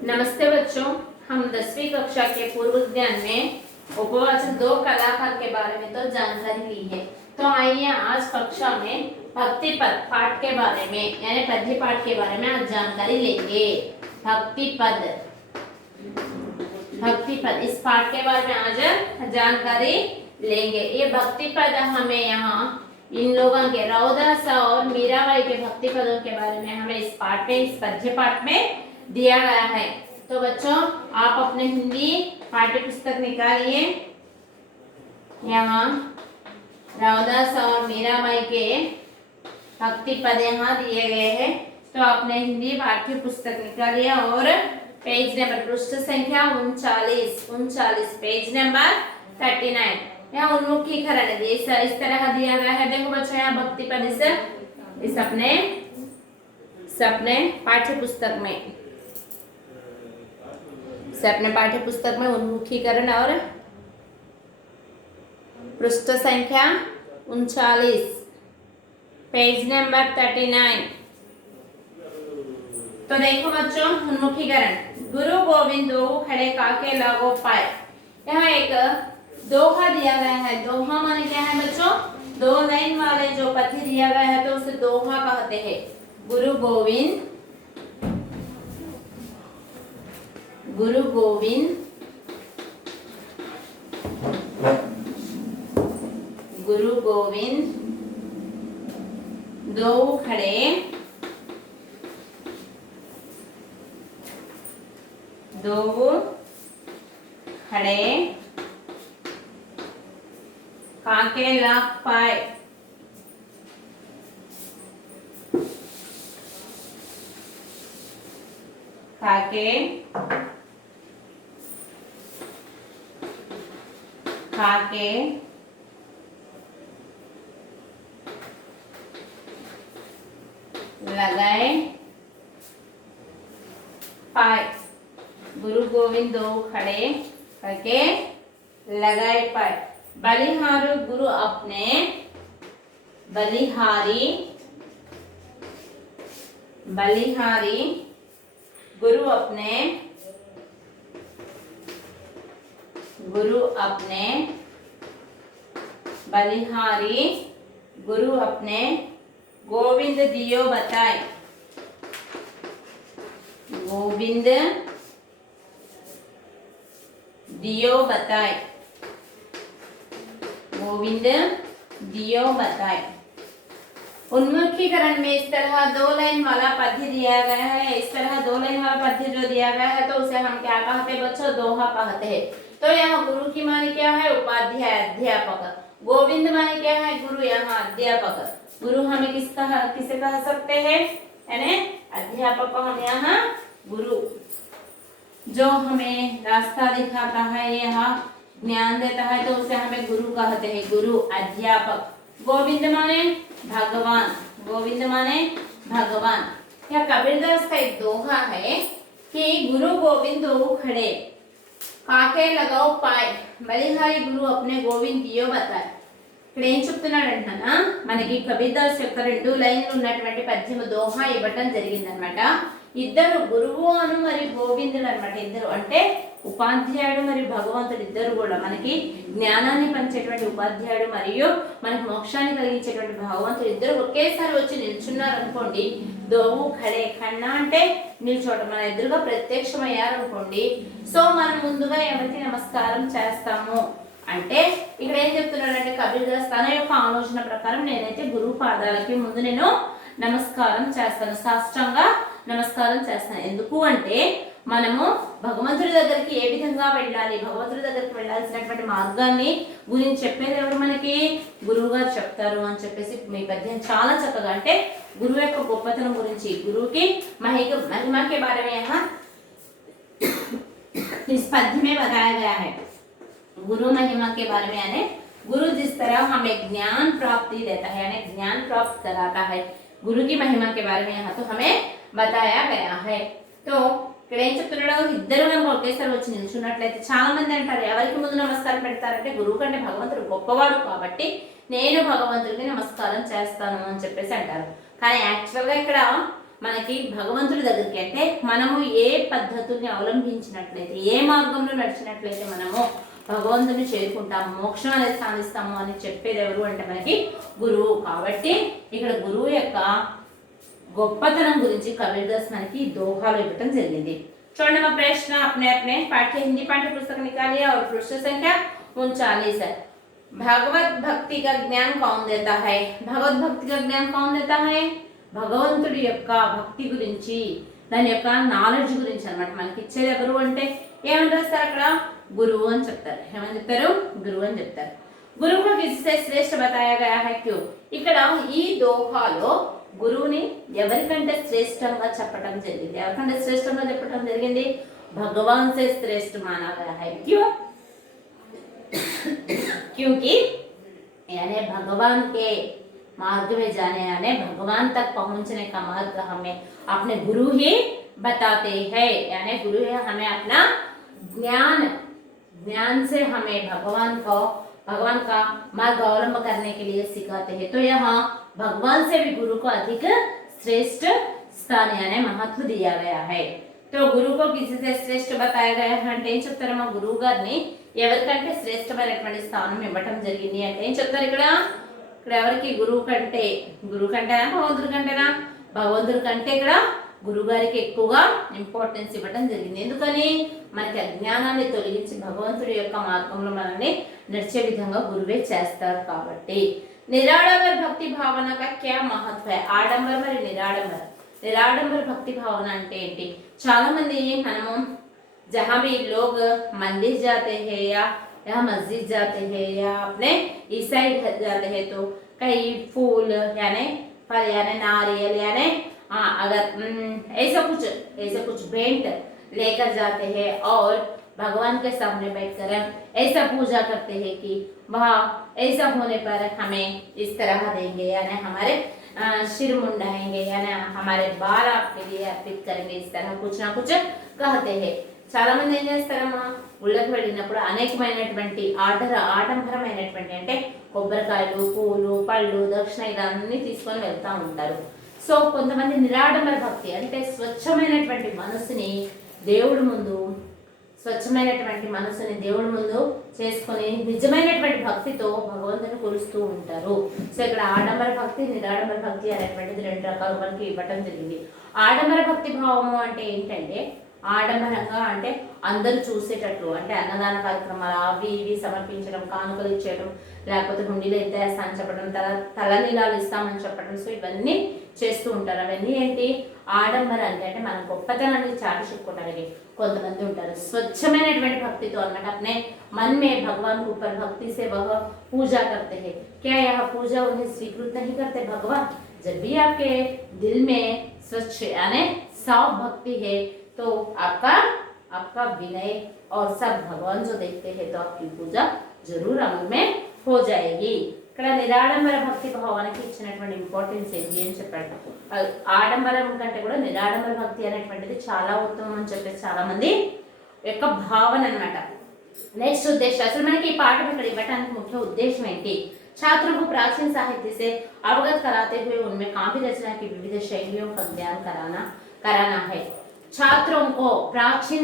नमस्ते बच्चों, हम 10वीं कक्षा के पूर्व ज्ञान में उपवाचक दो कलाकार के बारे में तो जानकारी ली है। तो आइए आज कक्षा में भक्ति पद पाठ के बारे में यानी पद्य पाठ के बारे में आज जानकारी लेंगे। भक्ति पद इस पाठ के बारे में आज जानकारी लेंगे। ये भक्ति पद हमें यहाँ इन लोगों के रौदास और मीराबाई के भक्ति पदों के बारे में हमें इस पद्य पाठ में दिया गया है। तो बच्चों आप अपने हिंदी पाठ्य पुस्तक निकालिए। यहाँ रौदास और मीराबाई के भक्ति पद यहाँ दिए गए हैं। तो आपने हिंदी पाठ्य पुस्तक निकालिए और पेज नंबर पृष्ठ संख्या 39 पेज नंबर 39 यहाँ उन्मुखीकरण इस तरह दिया गया है। देखो बच्चों यहाँ भक्ति पद इस अपने पाठ्य पुस्तक में उन्मुखीकरण और पृष्ठ संख्या 39 पेज नंबर 39। तो देखो बच्चों उन्मुखीकरण गुरु गोविंद दो खड़े काके लागो पाए। यहाँ एक दोहा दिया गया है। दोहा माने क्या है बच्चों? दो लाइन वाले जो पद्य दिया गया है तो उसे दोहा कहते हैं। गुरु गोविंद दो खड़े काके लाग पाए। काके लगाए पाए। गुरु गोविंद दो खड़े करके लगाए पाए। बलिहारी गुरु अपने गुरु अपने गोविंद दियो बताए। उन्मुखीकरण में इस तरह दो लाइन वाला पद्य दिया गया है। इस तरह दो लाइन वाला पद्य जो दिया गया है तो उसे हम क्या कहते हैं बच्चों? दोहा कहते हैं। तो यहाँ गुरु की माने क्या है? उपाध्याय अध्यापक। गोविंद माने क्या है? गुरु। यहाँ अध्यापक। गुरु हमें किसे कह सकते हैं? यानी अध्यापक को हम यहाँ गुरु। जो हमें रास्ता दिखाता है, यहाँ ज्ञान देता है तो उसे हमें गुरु कहते हैं। गुरु अध्यापक। गोविंद माने भगवान। यह कबीरदास का एक दोहा है कि गुरु गोविंद दो खड़े काके लगाओ पाए। बलिहारी गुरु अपने गोविंद दियो बताए। ఇక్కడ ఏం చెప్తున్నాడంటనా మనకి కబీర్దాస్ యొక్క రెండు లైన్లు ఉన్నటువంటి పద్యము దోహా ఇవ్వటం జరిగిందన్నమాట. ఇద్దరు గురువు అను మరి గోవిందుడు అన్నమాట. ఇద్దరు అంటే ఉపాధ్యాయుడు మరియు భగవంతుడు ఇద్దరు కూడా మనకి జ్ఞానాన్ని పంచేటువంటి ఉపాధ్యాయుడు మరియు మనకి మోక్షాన్ని కలిగించేటువంటి భగవంతుడు ఇద్దరు ఒకేసారి వచ్చి నిల్చున్నారు అనుకోండి. దోవు ఖడే ఖన్నా అంటే నిల్చోవడం. మన ఎదురుగా ప్రత్యక్షమయ్యారు అనుకోండి. సో మనం ముందుగా ఎవరికి నమస్కారం చేస్తాము అంటే ఇక్కడ ఏం చెప్తున్నాడంటే కబీర్దాస్ తన యొక్క ఆలోచన ప్రకారం నేనైతే గురువు పాదాలకి ముందు నేను నమస్కారం చేస్తాను, సాష్టాంగ నమస్కారం చేస్తాను. ఎందుకు అంటే మనము భగవంతుడి దగ్గరికి ఏ విధంగా వెళ్ళాలి, భగవంతుడి దగ్గరికి వెళ్ళాల్సినటువంటి మార్గాన్ని గురించి చెప్పేది ఎవరు? మనకి గురువు గారు చెప్తారు అని చెప్పేసి మీ పద్యం చాలా చక్కగా అంటే గురువు యొక్క గొప్పతనం గురించి, గురువుకి महिमा के बारे में यहाँ इस पद्य में बताया गया है। गुरु महिमा के बारे में यानी गुरु जिस तरह हमें ज्ञान प्राप्ति देता है यानी ज्ञान प्राप्त कराता है, गुरु की महिमा के बारे में यहाँ तो हमें बताया गया है। तो ఇక్కడ ఏం చెప్తున్నాడు? ఇద్దరు కనుక ఒకేసారి వచ్చి నిల్చున్నట్లయితే చాలా మంది అంటారు ఎవరికి ముందు నమస్కారం పెడతారంటే గురువు కంటే భగవంతుడు గొప్పవాడు కాబట్టి నేను భగవంతుడికి నమస్కారం చేస్తాను అని చెప్పేసి అంటారు. కానీ యాక్చువల్గా ఇక్కడ మనకి భగవంతుడి దగ్గరికి, అంటే మనము ఏ పద్ధతుల్ని అవలంబించినట్లయితే, ఏ మార్గంలో నడిచినట్లయితే మనము భగవంతుని చేరుకుంటాము, మోక్షం అనేది సాధిస్తాము అని చెప్పేది ఎవరు అంటే మనకి గురువు. కాబట్టి ఇక్కడ గురువు యొక్క గొప్పతనం గురించి కబీర్దాస్ మనకి దోహాలు ఇవ్వటం జరిగింది. చూడండి మా ప్రశ్న, अपने अपने पाठ्य हिंदी पाठ्य पुस्तक निकालिए और पृष्ठ संख्या 39 है। भगवत भक्ति का ज्ञान कौन देता है? भगवत भक्ति का ज्ञान कौन देता है? భగవంతుడి యొక్క భక్తి గురించి, దాని యొక్క నాలెడ్జ్ గురించి అనమాట మనకి ఇచ్చేది ఎవరు అంటే ఏమని రాస్తారు అక్కడ? గురువు అని చెప్తారు. ఏమని చెప్తారు? గురువు అని చెప్తారు. గురువు को किससे श्रेष्ठ बताया गया है क्यों? ఇక్కడ ఈ దోహాలో గురువుని ఎవరికంటే శ్రేష్టంగా చెప్పడం జరిగింది. ఎవరికంటే శ్రేష్టంగా చెప్పడం జరిగింది? భగవాన్ से श्रेष्ठ माना गया है। क्यों? क्योंकि यानी भगवान के मार्ग में जाने, यानी भगवान तक पहुंचने का मार्ग हमें अपने गुरु ही बताते हैं। यानी गुरु है हमें अपना ज्ञान से हमें भगवान का मार्ग अवलंब करने के लिए सिखाते हैं। तो यहाँ भगवान से भी गुरु को अधिक श्रेष्ठ स्थान यानी महत्व दिया गया है। तो गुरु को किसी से श्रेष्ठ बताया गया है అంటే ఏం చెప్తారు? మా గురువు గారిని ఎవరికంటే శ్రేష్టమైనటువంటి స్థానం ఇవ్వటం జరిగింది అంటే ఏం చెప్తారు ఇక్కడ? ఇక్కడ ఎవరికి? గురువు కంటేనా భగవంతుడి కంటేనా? భగవంతుడి కంటే ఇక్కడ గురువు గారికి ఎక్కువగా ఇంపార్టెన్స్ ఇవ్వడం జరిగింది. ఎందుకని? మనకి అజ్ఞానాన్ని తొలగించి భగవంతుడి యొక్క మార్గంలో మనల్ని నడిచే విధంగా గురువే చేస్తారు కాబట్టి. నిరాడంబర భక్తి భావన का क्या महत्व है? ఆడంబర మరి నిరాడంబర భక్తి భావన అంటే ఏంటి? చాలా మంది మనము जहाँ भी लोग मंदिर जाते हैं या मस्जिद जाते हैं या अपने ईसाई घर जाते हैं तो कई फूल यानी फल यानी नारियल यानी अगर ऐसा कुछ भेंट लेकर जाते हैं और भगवान के सामने बैठकर ऐसा पूजा करते हैं कि वह ऐसा होने पर हमें इस तरह देंगे, यानी हमारे सिर मुंडाएंगे, यानी हमारे बाल आपके लिए अर्पित करेंगे, इस तरह कुछ ना कुछ कहते हैं. చాలా మంది ఏం చేస్తారమ్మా, గుళ్ళకి వెళ్ళినప్పుడు అనేకమైనటువంటి ఆడంబరమైనటువంటి అంటే కొబ్బరికాయలు, పూలు, పళ్ళు, దక్షిణ ఇవన్నీ తీసుకొని వెళ్తూ ఉంటారు. సో కొంతమంది నిరాడంబర భక్తి అంటే స్వచ్ఛమైనటువంటి మనసుని దేవుడి ముందు చేసుకొని నిజమైనటువంటి భక్తితో భగవంతుని కొలుస్తూ ఉంటారు. సో ఇక్కడ ఆడంబర భక్తి, నిరాడంబర భక్తి అనేటువంటిది రెండు రకాలుగా మనకి ఇవ్వటం జరిగింది. ఆడంబర భక్తి భావము అంటే ఏంటంటే ఆడంబరంగా అంటే అందరూ చూసేటట్లు, అంటే అన్నదాన కార్యక్రమాలు అవి ఇవి సమర్పించడం, కానుకలు ఇచ్చేయడం, లేకపోతే హుండీలో ఎంత వేస్తామని చెప్పడం, తలనీలాలు ఇస్తామని చెప్పడం. సో ఇవన్నీ చేస్తూ ఉంటారు. అవన్నీ ఏంటి? ఆడంబరానికి అంటే మన గొప్పతనాన్ని చాటి చెప్పుకోవడానికి కొంతమంది ఉంటారు. స్వచ్ఛమైనటువంటి భక్తితో అన్నమాట अपने मन में भगवान के ऊपर भक्ति से वह पूजा करते हैं. क्या यह पूजा उन्हें स्वीकृत नहीं करते भगवान? जब भी आपके दिल में स्वच्छ यानी साफ भक्ति है तो आपका विनय और सब भगवान जो देखते हैं तो आपकी पूजा जरूर अमल में हो जाएगी. ఇక్కడ నిరాడంబర భక్తి భావానికి ఇచ్చినటువంటి ఇంపార్టెన్స్ ఏంటి అని చెప్పాడు. ఆడంబరం కంటే కూడా నిరాడంబర భక్తి అనేటువంటిది చాలా ఉత్తమం అని చెప్పేసి చాలా మంది యొక్క భావన అన్నమాట. నెక్స్ట్ ఉద్దేశం, అసలు మనకి ఈ పాఠం ఇక్కడ ఇవ్వడానికి ముఖ్య ఉద్దేశం ఏంటి? छात्रों को प्राचीन साहित्य से अवगत कराते हुए उनमें काव्य रचना की विविध शैलियों का ज्ञान कराना है. छात्रों को प्राचीन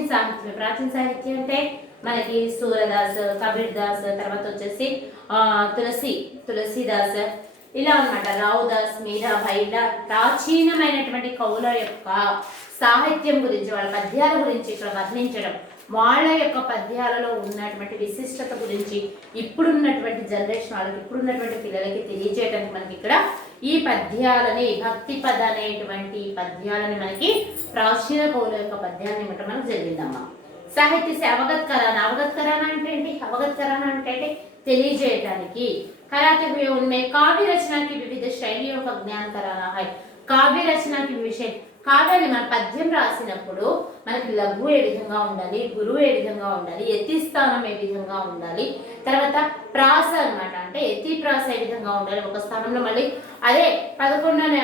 साहित्य అంటే మనకి సూరదాస్, కబీర్దాస్, తర్వాత వచ్చేసి తులసీదాస్, ఇలా అన్నమాట, రావుదాస్, మీరాబాయి, ఇలా ప్రాచీనమైనటువంటి కవుల యొక్క సాహిత్యం గురించి, వాళ్ళ పద్యాల గురించి ఇక్కడ వర్ణించడం, వాళ్ళ యొక్క పద్యాలలో ఉన్నటువంటి విశిష్టత గురించి ఇప్పుడున్నటువంటి జనరేషన్ వాళ్ళకి, ఇప్పుడున్నటువంటి పిల్లలకి తెలియజేయడానికి మనకి ఇక్కడ ఈ పద్యాలని, భక్తి పద అనేటువంటి పద్యాలని మనకి ప్రాచీన కవుల యొక్క పద్యాన్ని ఇవ్వటం మనకు జరిగిందమ్మా. సాహిత్య से अवगत कराना అంటే ఏంటి? అవగత్ कराना అంటే తెలియజేయడానికి. कराते हुए उनमें काव्य रचना की विविध शैलियों का ज्ञान कराना है. కావ్య రచనకి విషయం, కావ్యాన్ని మన పద్యం రాసినప్పుడు మనకి లఘు ఏ విధంగా ఉండాలి, గురువు ఏ విధంగా ఉండాలి, ఎత్తి స్థానం ఏ విధంగా ఉండాలి, తర్వాత ప్రాస అన్నమాట, అంటే ఎత్తి ప్రాస ఏ విధంగా ఉండాలి, ఒక స్థానంలో మళ్ళీ అదే 11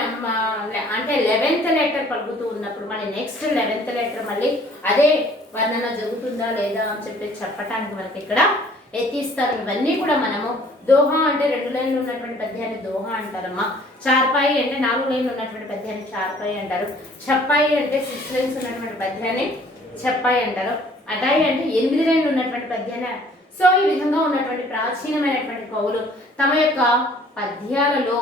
అంటే 11th లెటర్ పలుకుతూ ఉన్నప్పుడు మళ్ళీ నెక్స్ట్ 11th లెటర్ మళ్ళీ అదే వర్ణన జరుగుతుందా లేదా అని చెప్పి చెప్పటానికి మనకి ఇక్కడ ఎత్తిస్తారు. ఇవన్నీ కూడా మనము దోహా అంటే 2 లైన్లు ఉన్నటువంటి పద్యాన్ని దోహా అంటారమ్మా. చార్పాయి అంటే 4 లైన్లు ఉన్నటువంటి పద్యాన్ని చార్పాయి అంటారు. చప్పాయి అంటే 6 లైన్స్ ఉన్నటువంటి పద్యాన్ని చప్పాయి అంటారు. అటాయి అంటే 8 లైన్లు ఉన్నటువంటి పద్యాన్ని. సో ఈ విధంగా ఉన్నటువంటి ప్రాచీనమైనటువంటి కవులు తమ యొక్క పద్యాలలో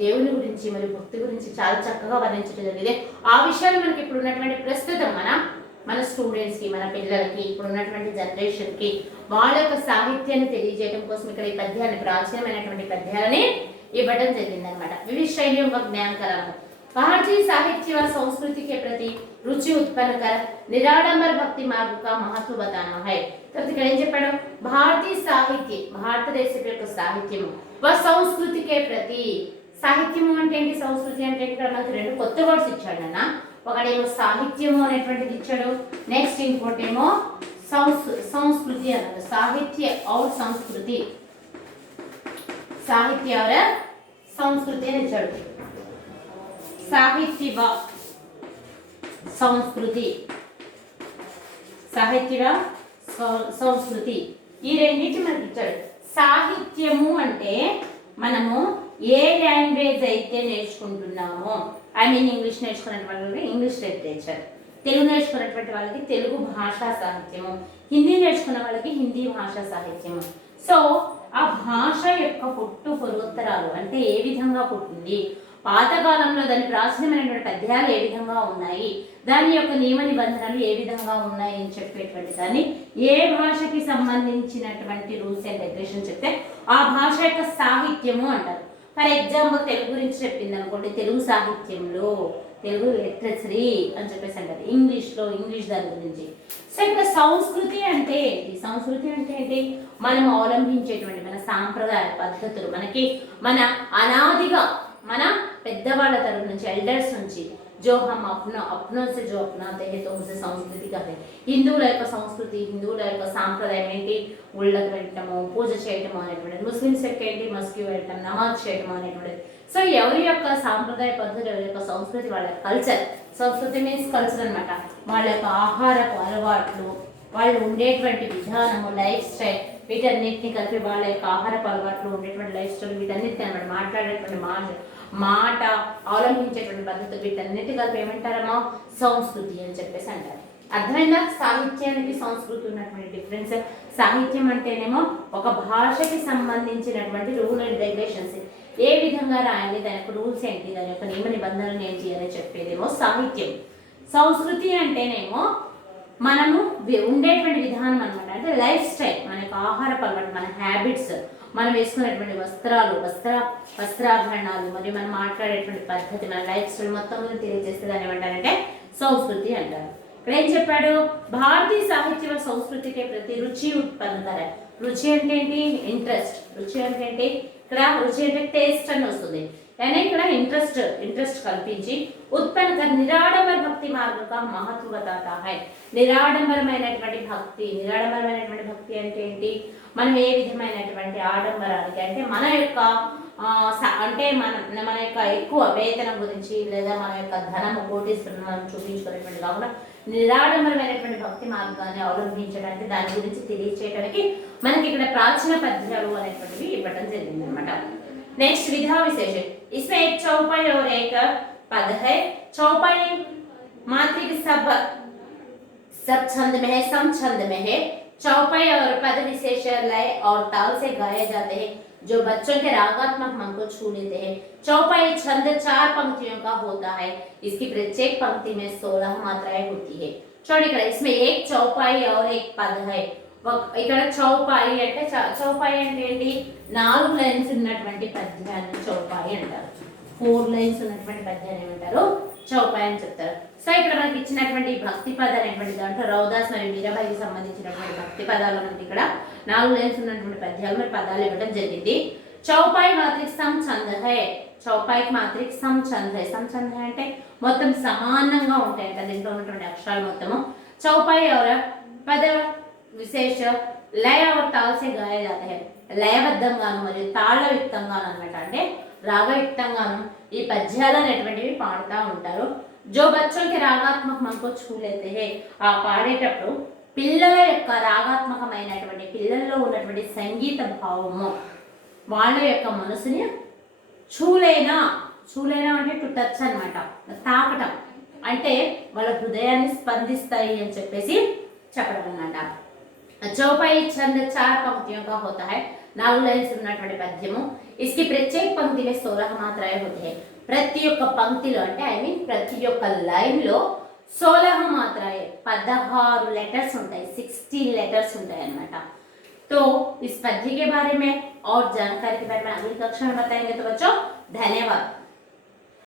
దేవుని గురించి మరియు భక్తి గురించి చాలా చక్కగా వర్ణించడం జరిగింది. ఆ విషయాలు మనకి ఇప్పుడు ఉన్నటువంటి ప్రస్తుతం మన స్టూడెంట్స్కి, మన పిల్లలకి, ఇప్పుడు ఉన్నటువంటి జనరేషన్కి వాళ్ళ యొక్క సాహిత్యాన్ని తెలియజేయడం కోసం ఇక్కడ ఈ పద్యాన్ని, ప్రాచీనమైనటువంటి పద్యాలని ఇవ్వడం జరిగింది అనమాట. विविध शैलियों का ज्ञान कराना, भारतीय साहित्य व संस्कृति के प्रति रुचि उत्पन्न कर निराडंबर भक्ति मार्ग का महत्व बताना है. తర్వాత ఇక్కడ ఏం చెప్పాడు? భారతీయ సాహిత్యం, భారతదేశం యొక్క సాహిత్యము, వ సంస్కృతికే ప్రతి, సాహిత్యము అంటే ఏంటి, సంస్కృతి అంటే ఇక్కడ మనకి 2 కొత్త వర్డ్స్ ఇచ్చాడు అన్న. ఒకటేమో సాహిత్యము అనేటువంటిది ఇచ్చాడు, నెక్స్ట్ ఇంకోటేమో సంస్కృతి అన్నాడు. సాహిత్య और సంస్కృతి, సాహిత్య और సంస్కృతి అని ఇచ్చాడు. సాహిత్య వ సంస్కృతి, సాహిత్య సంస్కృతి ఈ రెండింటి మనకి ఇచ్చాడు. సాహిత్యము అంటే మనము ఏ లాంగ్వేజ్ అయితే నేర్చుకుంటున్నామో, ఐ మీన్ ఇంగ్లీష్ నేర్చుకున్నటువంటి వాళ్ళకి ఇంగ్లీష్ లిటరేచర్, తెలుగు నేర్చుకున్నటువంటి వాళ్ళకి తెలుగు భాషా సాహిత్యము, హిందీ నేర్చుకున్న వాళ్ళకి హిందీ భాషా సాహిత్యము. సో ఆ భాష యొక్క పుట్టు పూర్వోత్తరాలు అంటే ఏ విధంగా పుట్టింది, పాతకాలంలో దాని ప్రాచీనమైనటువంటి పద్యాలు ఏ విధంగా ఉన్నాయి, దాని యొక్క నియమ నిబంధనలు ఏ విధంగా ఉన్నాయి అని చెప్పేటువంటి దాన్ని, ఏ భాషకి సంబంధించినటువంటి రూల్స్ అండ్ రెగ్యులేషన్ చెప్తే ఆ భాష యొక్క సాహిత్యము అంటారు. ఫర్ ఎగ్జాంపుల్ తెలుగు గురించి చెప్పింది అనుకోండి, తెలుగు సాహిత్యంలో, తెలుగు లిటరసరీ అని చెప్పేసి అంటారు. ఇంగ్లీష్లో ఇంగ్లీష్ దాని గురించి. సో ఇక్కడ సంస్కృతి అంటే ఏంటి, సంస్కృతి అంటే ఏంటి, మనం అవలంబించేటువంటి మన సాంప్రదాయ పద్ధతులు, మనకి మన అనాదిగా మన పెద్దవాళ్ళ తరఫు నుంచి, ఎల్డర్స్ నుంచి, जो हम अपनों से जो अपनाते हैं तो उसे సంస్కృతి कहते हैं. హిందువుల యొక్క సంస్కృతి, హిందువుల యొక్క సాంప్రదాయం ఏంటి, గుళ్ళకు వెళ్ళటము, పూజ చేయటము అనేటువంటిది. ముస్లిమ్స్ యొక్క ఏంటి, మస్కి వెళ్ళటం, నమాజ్ చేయటం అనేటువంటిది. సో ఎవరి యొక్క సాంప్రదాయ పద్ధతులు, ఎవరి యొక్క సంస్కృతి, వాళ్ళ కల్చర్, సంస్కృతి మీన్స్ కల్చర్ అనమాట. వాళ్ళ యొక్క ఆహారపు అలవాట్లు, వాళ్ళు ఉండేటువంటి విధానము, లైఫ్ స్టైల్, వీటన్నిటిని కలిపి వాళ్ళ యొక్క ఆహారపు అలవాట్లు, ఉండేటువంటి లైఫ్ స్టైల్, వీటన్నిటిని అనమాట. మాట్లాడేటువంటి మాట, అవలంబించేటువంటి పద్ధతులు, వీటన్నిటి కలిపి ఏమంటారమ్మా, సంస్కృతి అని చెప్పేసి అంటారు. అర్థమైందా? సాహిత్యానికి సంస్కృతి ఉన్నటువంటి డిఫరెన్స్. సాహిత్యం అంటేనేమో ఒక భాషకి సంబంధించినటువంటి రూల్ అండ్ రెగ్యులేషన్స్, ఏ విధంగా రాయాలి, దాని యొక్క రూల్స్ ఏంటి, దాని యొక్క నియమ నిబంధనలు ఏంటి అని చెప్పేదేమో సాహిత్యం. సంస్కృతి అంటేనేమో మనము ఉండేటువంటి విధానం అనమాట. అంటే లైఫ్ స్టైల్, మన యొక్క ఆహారపు అలవాటు, మన హ్యాబిట్స్, మనం వేసుకునేటువంటి వస్త్రాలు, వస్త్రాభరణాలు, మరియు మనం మాట్లాడేటువంటి పద్ధతి, మన లైఫ్ స్టైల్ మొత్తం తెలియజేస్తే దాన్ని ఏమంటారంటే సంస్కృతి అంటారు. ఇక్కడ ఏం చెప్పాడు? భారతీయ సాహిత్య సంస్కృతికి ప్రతి రుచి ఉత్పన్నకర. రుచి అంటే ఏంటి? ఇంట్రెస్ట్. రుచి అంటే ఏంటి? ఇక్కడ రుచి అంటే టేస్ట్ అని వస్తుంది, కానీ ఇక్కడ ఇంట్రెస్ట్ కల్పించి ఉత్పన్న నిరాడంబర భక్తి మార్గక మహత్వ बताता है. నిరాడంబరమైనటువంటి భక్తి, నిరాడంబరమైనటువంటి భక్తి అంటే ఏంటి? మనం ఏ విధమైనటువంటి ఆడంబరానికి, అంటే మన యొక్క అంటే మన యొక్క ఎక్కువ వేతనం గురించి, లేదా మన యొక్క ధనము, కోటీశ్వరులను చూపించుకునేటువంటి కాకుండా నిరాడంబరమైనటువంటి భక్తి మార్గాన్ని అవలంబించడానికి, దాని గురించి తెలియచేయడానికి మనకి ఇక్కడ ప్రాచీన పద్యాలు అనేటువంటివి ఇవ్వడం జరిగింది అనమాట. नेक्स्ट विधा विशेषण, इसमें एक चौपाई और एक पद है. चौपाई मात्रिक सब छंद में है, सम छंद में है. चौपाई और पद विशेष लय और ताल से गाए जाते हैं, जो बच्चों के रागात्मक मन को छू लेते हैं. चौपाई छंद 4 पंक्तियों का होता है. इसकी प्रत्येक पंक्ति में 16 मात्राएं होती है. छोड़कर इसमें एक चौपाई और एक पद है. ఇక్కడ చౌపాయి అంటే, చౌపాయి అంటే ఏంటి? 4 లైన్స్ ఉన్నటువంటి పద్యాన్ని చౌపాయి అంటారు. 4 లైన్స్ ఉన్నటువంటి పద్యాన్ని ఏమంటారు? చౌపాయి అని చెప్తారు. సో ఇక్కడ మనకి ఇచ్చినటువంటి భక్తి పద అనేటువంటి దాంట్లో రౌదాస్ మరియు మీరాబాయికి సంబంధించినటువంటి భక్తి పదాలు మనకి ఇక్కడ 4 లైన్స్ ఉన్నటువంటి పద్యాలు మరి పదాలు ఇవ్వడం జరిగింది. చౌపాయి మాత్రిక్ సమ్ ఛంద్ హై. చౌపాయికి మాత్రిక్ సమ్ ఛంద్ హై. సమ్ ఛంద్ హై అంటే మొత్తం సమానంగా ఉంటాయంట దీంట్లో ఉన్నటువంటి అక్షరాలు మొత్తము. చౌపాయి और పద విశేష లయ और ताल से गाया जाता है. లయబద్ధంగాను మరియు తాళయుక్తంగాను అనమాట, అంటే రాగయుక్తంగాను ఈ పద్యాలు అనేటువంటివి పాడుతూ ఉంటారు. జో బచ్చోకి రాగాత్మక మనకు छू लेते हैं. ఆ పాడేటప్పుడు పిల్లల యొక్క రాగాత్మకమైనటువంటి పిల్లల్లో ఉన్నటువంటి సంగీత భావము వాళ్ళ యొక్క మనసుని చూలేనా అంటే టు టచ్ అనమాట, తాకటం అంటే వాళ్ళ హృదయాన్ని స్పందిస్తాయి అని చెప్పేసి చెప్పడం అన్నమాట. चौपाई छंद 4 पंक्तियों का होता है. 4 लाइन्स ఉన్నటువంటి పద్యము. इसकी प्रत्येक पंक्ति में 16 मात्राएं होती है. ప్రతి ఒక్క పంక్తిలో అంటే ఐ మీన్ ప్రతి ఒక్క లైన్ లో 16 मात्राएं 16 लेटर्स ఉంటాయి, 16 लेटर्स ఉంటాయి అన్నమాట. तो इस पद्य के बारे में और जानकारी के बारे में अगली कक्षा में बताएंगे. तो बच्चों धन्यवाद.